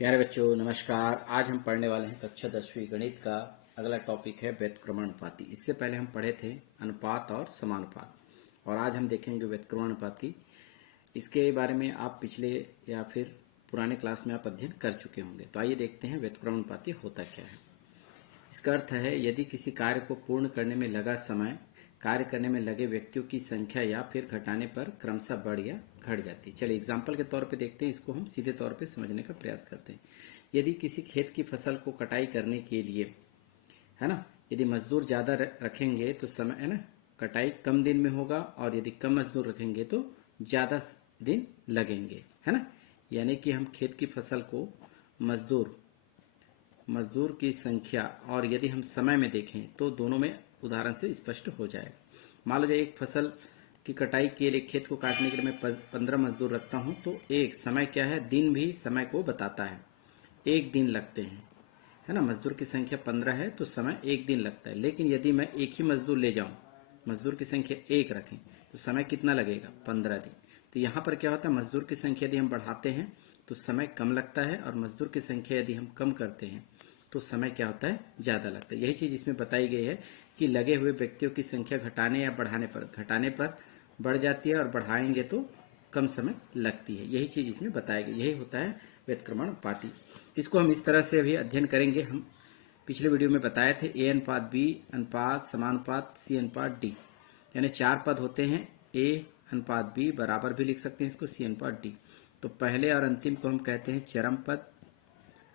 प्यारे बच्चों नमस्कार। आज हम पढ़ने वाले हैं कक्षा 10वीं गणित का अगला टॉपिक है व्युत्क्रमानुपाती। इससे पहले हम पढ़े थे अनुपात और समानुपात और आज हम देखेंगे व्युत्क्रमानुपाती। इसके बारे में आप पिछले या फिर पुराने क्लास में आप अध्ययन कर चुके होंगे। तो आइए देखते हैं व्युत्क्रमानुपाती होता क्या है। इसका अर्थ है यदि किसी कार्य को पूर्ण करने में लगा समय कार्य करने में लगे व्यक्तियों की संख्या या फिर घटाने पर क्रमशः बढ़ या घट जाती है। चलिए एग्जाम्पल के तौर पे देखते हैं, इसको हम सीधे तौर पे समझने का प्रयास करते हैं। यदि किसी खेत की फसल को कटाई करने के लिए है ना, यदि मजदूर ज्यादा रखेंगे तो समय है ना कटाई कम दिन में होगा, और यदि कम मजदूर रखेंगे तो ज्यादा दिन लगेंगे, है ना। यानी कि हम खेत की फसल को मजदूर की संख्या और यदि हम समय में देखें तो दोनों में उदाहरण से स्पष्ट हो जाएगा। मान लो एक फसल की कटाई के लिए खेत को काटने के लिए मैं 15 मजदूर रखता हूं, तो एक समय क्या है, दिन भी समय को बताता है। एक दिन लगते हैं, है ना। मजदूर की संख्या 15 है तो समय एक दिन लगता है। लेकिन यदि मैं एक ही मजदूर ले जाऊं, मजदूर की संख्या एक रखें, तो समय कितना लगेगा, 15 दिन। तो यहाँ पर क्या होता है, मजदूर की संख्या यदि हम बढ़ाते हैं तो समय कम लगता है, और मजदूर की संख्या यदि हम कम करते हैं तो समय क्या होता है, ज्यादा लगता है। यही चीज इसमें बताई गई है कि लगे हुए व्यक्तियों की संख्या घटाने या बढ़ाने पर बढ़ जाती है और बढ़ाएंगे तो कम समय लगती है। यही चीज इसमें बताया गया, यही होता है व्युत्क्रमानुपाती। इसको हम इस तरह से अभी अध्ययन करेंगे। हम पिछले वीडियो में बताए थे ए अनुपात बी अनुपात समानुपात सी अनुपात डी, यानी 4 पद होते हैं। ए अनुपात बी बराबर भी लिख सकते हैं इसको सी अनुपात डी। तो पहले और अंतिम को हम कहते हैं चरम पद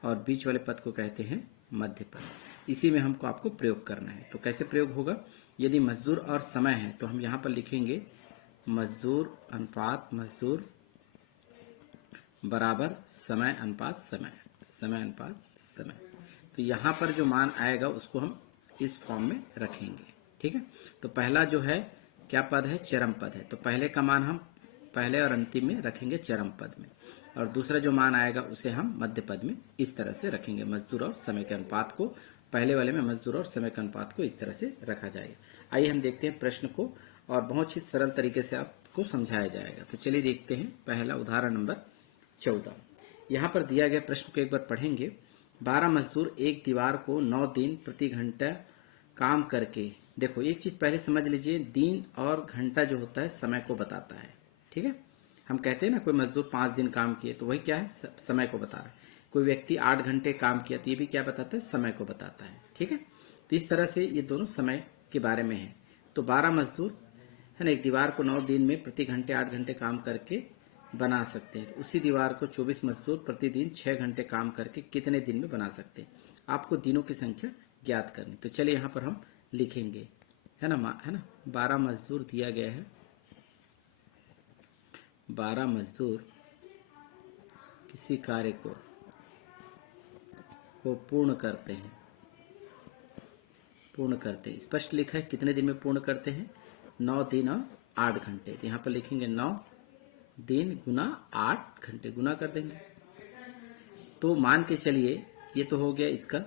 और बीच वाले पद को कहते हैं मध्य पद। इसी में हमको आपको प्रयोग करना है। तो कैसे प्रयोग होगा, यदि मजदूर और समय है तो हम यहां पर लिखेंगे मजदूर अनुपात मजदूर बराबर समय अनुपात समय, समय अनुपात समय। तो यहां पर जो मान आएगा उसको हम इस फॉर्म में रखेंगे, ठीक है। तो पहला जो है क्या पद है, चरम पद है, तो पहले का मान हम पहले और अंतिम में रखेंगे चरम पद में, और दूसरा जो मान आएगा उसे हम मध्य पद में इस तरह से रखेंगे। मजदूर और समय के अनुपात को पहले वाले में मजदूर और समय के अनुपात को इस तरह से रखा जाएगा। आइए हम देखते हैं प्रश्न को, और बहुत ही सरल तरीके से आपको समझाया जाएगा। तो चलिए देखते हैं पहला उदाहरण नंबर 14। यहाँ पर दिया गया प्रश्न को एक बार पढ़ेंगे। 12 मजदूर एक दीवार को 9 दिन प्रति घंटा काम करके, देखो एक चीज पहले समझ लीजिए, दिन और घंटा जो होता है समय को बताता है, ठीक है। हम कहते हैं ना कोई मजदूर 5 दिन काम किए तो वही क्या है, समय को बता रहा है। कोई व्यक्ति 8 घंटे काम किया तो ये भी क्या बताता है, समय को बताता है, ठीक है। तो इस तरह से ये दोनों समय के बारे में है। तो 12 मजदूर है ना एक दीवार को 9 दिन में प्रति घंटे 8 घंटे काम करके बना सकते हैं। उसी दीवार को 24 मजदूर प्रतिदिन 6 घंटे काम करके कितने दिन में बना सकते हैं। आपको दिनों की संख्या ज्ञात करनी। तो चलिए यहाँ पर हम लिखेंगे, है ना 12 मजदूर दिया गया है। 12 मजदूर किसी कार्य को पूर्ण करते हैं, स्पष्ट लिखा है कितने दिन में पूर्ण करते हैं, 9 दिन और 8 घंटे। तो यहाँ पर लिखेंगे 9 दिन गुना 8 घंटे, गुना कर देंगे। तो मान के चलिए ये तो हो गया इसका।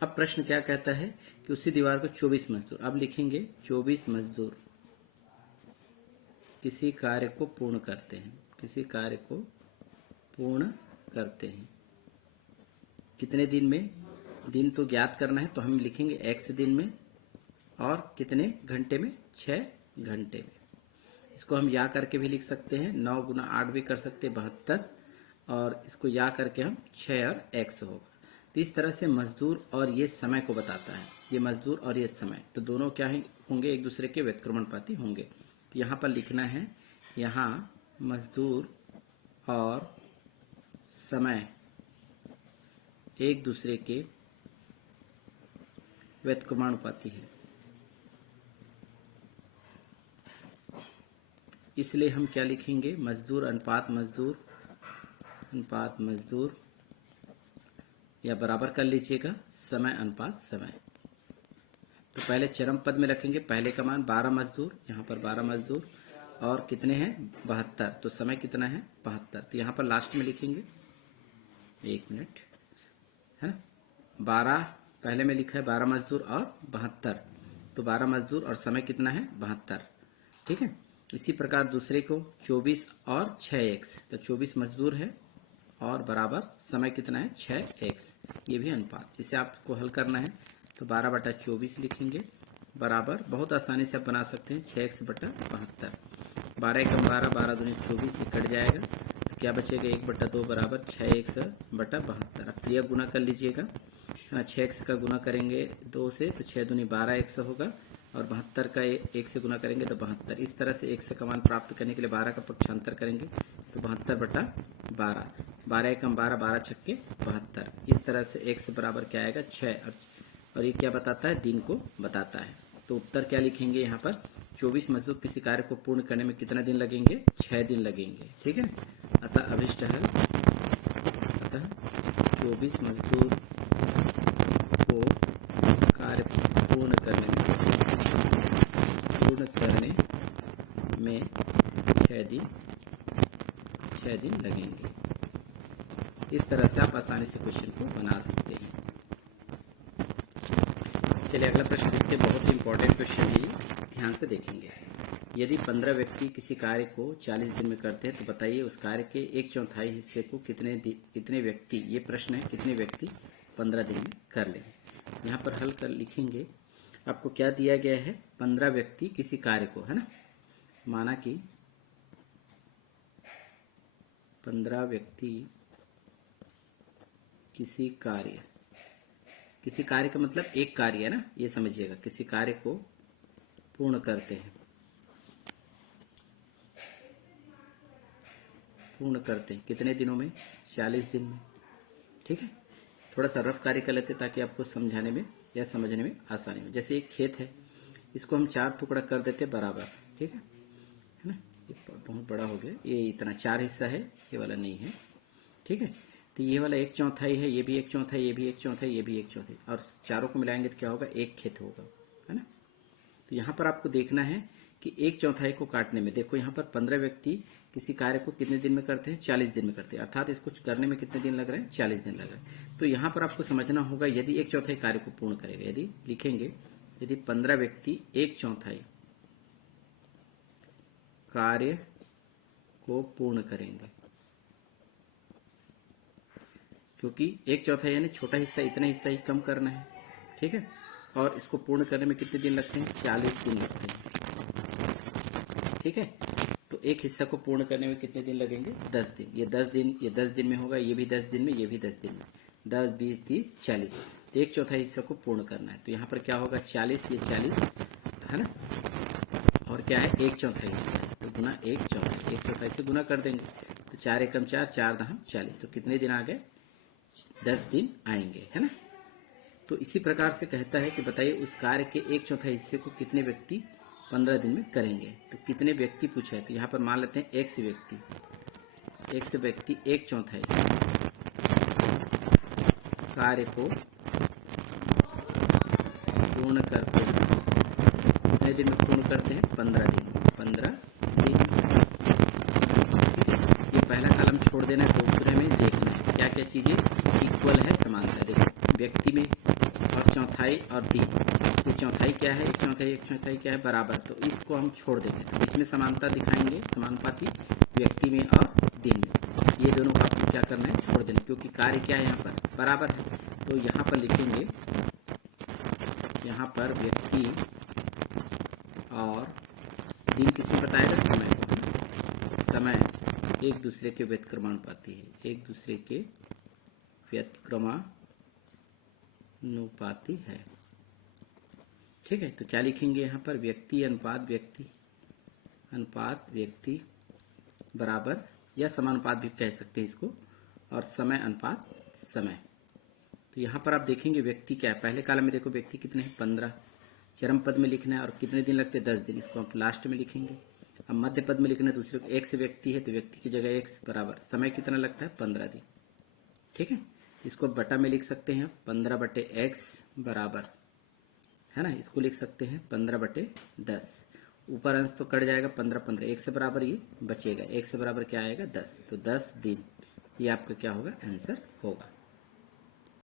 अब प्रश्न क्या कहता है कि उसी दीवार को 24 मजदूर, अब लिखेंगे 24 मजदूर किसी कार्य को पूर्ण करते हैं, किसी कार्य को पूर्ण करते हैं कितने दिन में, दिन तो ज्ञात करना है तो हम लिखेंगे x दिन में, और कितने घंटे में, 6 घंटे में। इसको हम या करके भी लिख सकते हैं, 9 गुना 8 भी कर सकते हैं 72, और इसको या करके हम 6 और x होगा। तो इस तरह से मजदूर और ये समय को बताता है, ये मजदूर और ये समय, तो दोनों क्या होंगे, एक दूसरे के व्युत्क्रमानुपाती होंगे। तो यहाँ पर लिखना है, यहाँ मजदूर और समय एक दूसरे के व्युत्क्रमानुपाती है, इसलिए हम क्या लिखेंगे, मजदूर अनुपात मजदूर अनुपात मजदूर, या बराबर कर लीजिएगा समय अनुपात समय। तो पहले चरम पद में रखेंगे, पहले का मान 12 मजदूर, यहाँ पर 12 मजदूर और कितने हैं 72, तो समय कितना है 72। तो यहाँ पर लास्ट में लिखेंगे, 1 मिनट, है ना, 12 पहले में लिखा है 12 मजदूर और 72, तो 12 मजदूर और समय कितना है 72, ठीक है। इसी प्रकार दूसरे को 24 और 6x, तो 24 मजदूर है और बराबर समय कितना है 6x, ये भी अनुपात। इसे आपको हल करना है तो 12/24 लिखेंगे बराबर, बहुत आसानी से आप बना सकते हैं 6x/72। 12×12 12 दूनी 24 से कट जाएगा तो क्या बचेगा 1/2 बराबर 6x/72। अब क्रिया गुना कर लीजिएगा, 6x का गुना करेंगे 2 से तो 6 दूनी 12x होगा और 72 का 1 से गुना करेंगे तो 72। इस तरह से x का मान प्राप्त करने के लिए 12 का पक्षांतर करेंगे तो 72/12। 12×12 12 छक्के 72। इस तरह से x बराबर क्या आएगा 6, और ये क्या बताता है दिन को बताता है। तो उत्तर क्या लिखेंगे यहाँ पर 24 मजदूर किसी कार्य को पूर्ण करने में कितना दिन लगेंगे 6 दिन लगेंगे। ठीक है, अतः अभिष्ट हल, अतः 24 मजदूर को कार्य पूर्ण करने में 6 दिन लगेंगे। इस तरह से आप आसानी से क्वेश्चन को बना सकते हैं। चलिए अगला प्रश्न देखते हैं, बहुत ही इंपॉर्टेंट क्वेश्चन है, ध्यान से देखेंगे। यदि 15 व्यक्ति किसी कार्य को 40 दिन में करते हैं तो बताइए उस कार्य के 1/4 हिस्से को कितने व्यक्ति, ये प्रश्न है, कितने व्यक्ति 15 दिन में कर लेंगे। यहाँ पर हल कर लिखेंगे, आपको क्या दिया गया है 15 व्यक्ति किसी कार्य को, है ना, माना कि 15 व्यक्ति किसी कार्य का मतलब एक कार्य है ना, ये समझिएगा, किसी कार्य को पूर्ण करते हैं, कितने दिनों में 40 दिन में। ठीक है, थोड़ा सा रफ कार्य कर लेते ताकि आपको समझाने में या समझने में आसानी हो। जैसे एक खेत है, इसको हम 4 टुकड़ा कर देते बराबर, ठीक है ना, ये बहुत बड़ा हो गया, ये इतना 4 हिस्सा है, ये वाला नहीं है। ठीक है, तो ये वाला 1/4 है, ये भी 1/4, ये भी 1/4, ये भी 1/4, और चारों को मिलाएंगे तो क्या होगा, एक खेत होगा, है ना। तो यहाँ पर आपको देखना है कि 1/4 को काटने में, देखो यहाँ पर 15 व्यक्ति किसी कार्य को कितने दिन में करते हैं 40 दिन में करते हैं, अर्थात इसको करने में कितने दिन लग रहे हैं 40 दिन लग रहे हैं। तो यहाँ पर आपको समझना होगा यदि 1/4 कार्य को पूर्ण करेगा, यदि लिखेंगे यदि 15 व्यक्ति 1/4 कार्य को पूर्ण करेंगे, क्योंकि 1/4 यानी छोटा हिस्सा, इतना हिस्सा ही कम करना है। ठीक है, और इसको पूर्ण करने में कितने दिन लगते हैं 40 दिन लगते हैं। ठीक है, तो एक हिस्सा को पूर्ण करने में कितने दिन लगेंगे 10 दिन। ये 10 दिन में होगा, ये भी 10 दिन में, ये भी 10 दिन में, 10 20 30 40, तो 1/4 हिस्सा को पूर्ण करना है। तो यहाँ पर क्या होगा 40, ये 40 है ना, और क्या है 1/4 हिस्सा है, तो गुना 1/4 से गुना कर देंगे तो 4 एकम 4, 4 दहम 40, तो कितने दिन आ गए 10 दिन आएंगे, है ना। तो इसी प्रकार से कहता है कि बताइए उस कार्य के 1/4 हिस्से को कितने व्यक्ति 15 दिन में करेंगे। तो कितने व्यक्ति पूछा है, तो यहाँ पर मान लेते हैं x व्यक्ति 1/4 कार्य को पूर्ण करते हैं, कितने दिन में पूर्ण करते हैं 15 दिन। ये पहला कॉलम छोड़ देना है, दूसरे में देखना है क्या क्या चीजें इक्वल है, समानता। देखो व्यक्ति में और चौथाई और दिन, ये चौथाई क्या है, 1/4 क्या है बराबर, तो इसको हम छोड़ देंगे, तो इसमें समानता दिखाएंगे, समानुपाती व्यक्ति में और दिन में, ये दोनों को आपको क्या करना है छोड़ देना, क्योंकि कार्य क्या है यहाँ पर बराबर है। तो यहाँ पर लिखेंगे, यहाँ पर व्यक्ति और दिन किसमें बताएगा समय, समय एक दूसरे के व्युत्क्रमानुपाती है, एक दूसरे के व्युत्क्रमानुपाती है। ठीक है, तो क्या लिखेंगे यहाँ पर व्यक्ति अनुपात व्यक्ति बराबर, या समानुपात भी कह सकते हैं इसको, और समय अनुपात समय। तो यहाँ पर आप देखेंगे व्यक्ति क्या है, पहले कॉलम में देखो व्यक्ति कितने हैं 15, चरम पद में लिखना है और कितने दिन लगते हैं 10 दिन, इसको आप लास्ट में लिखेंगे। अब मध्य पद में लिखना है, दूसरे को x व्यक्ति है तो व्यक्ति की जगह x बराबर समय कितना लगता है 15 दिन। ठीक है, इसको बटा में लिख सकते हैं 15/x बराबर, है ना, इसको लिख सकते हैं 15/10, ऊपर अंश तो कट जाएगा 15 एक से बराबर ये बचेगा, एक से बराबर क्या आएगा 10, तो 10 दिन, ये आपका क्या होगा आंसर होगा।